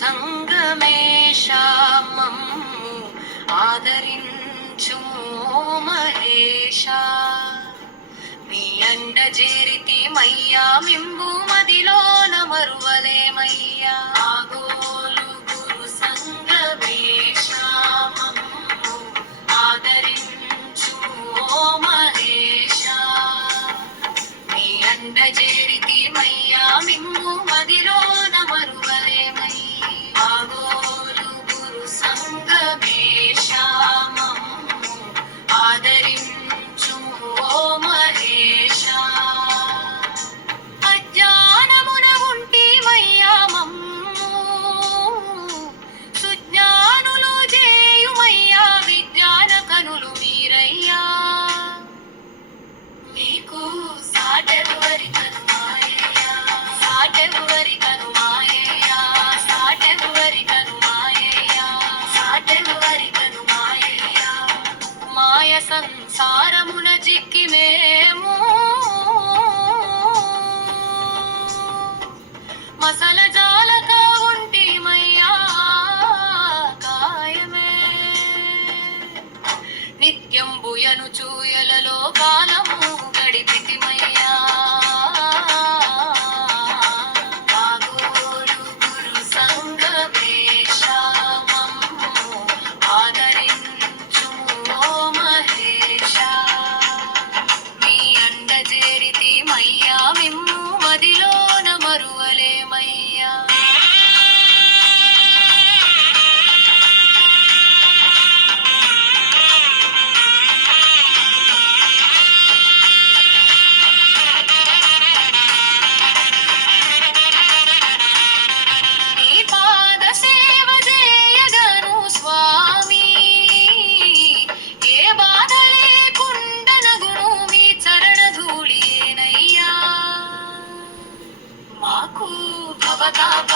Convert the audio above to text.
సంగమేశా మమ్ము ఆదరించుము మహేశా. మీ అండ చేరితి మయ్యా మింబు మదిలోన మరువలేమయ్యా. ఆగోలు గురు సంగమేశా మమ్ము ఆదరించుము మహేశా. మీ అండ చేరితి మయ్యా మింబు మదిలోన మరువలేమయ్యా. ఆగోలు గురు సంగమేశా మమ్ము ఆదరించుము మహేశా. అజ్ఞానమున ఉంటిమయ్యా మమ్ము సుజ్ఞానులు చేయుమయ్యా. విజ్ఞాన కనులు మీరయ్యా. మీకు సాటెవరి కనుమాయయ్యా. సాటెవరి కనుమాయయ్యా. సాటెవరి కనుమాయయ్యా. సాటెవరి కనుమాయయ్యా. మాయ సంసారమున జిక్కి మేము మసల జాలక ఉంటిమయ్యా. కాయమే నిత్యం బుయను చూయలలో కాలము గడిపితిమయ్యా. ఆగోలు గురు సంగమేశా మమ్ము ఆదరించుము మహేశా. మీ అండ చేరితి మయ్యా మిమ్ము మదిలోన మరువలేమయ్యా. నీ పాద సేవ చేయగను స్వామి. ఏ బాధ లేకుండనగును మీ చరణ ధూళియేనయ్యా. మాకు భవతాప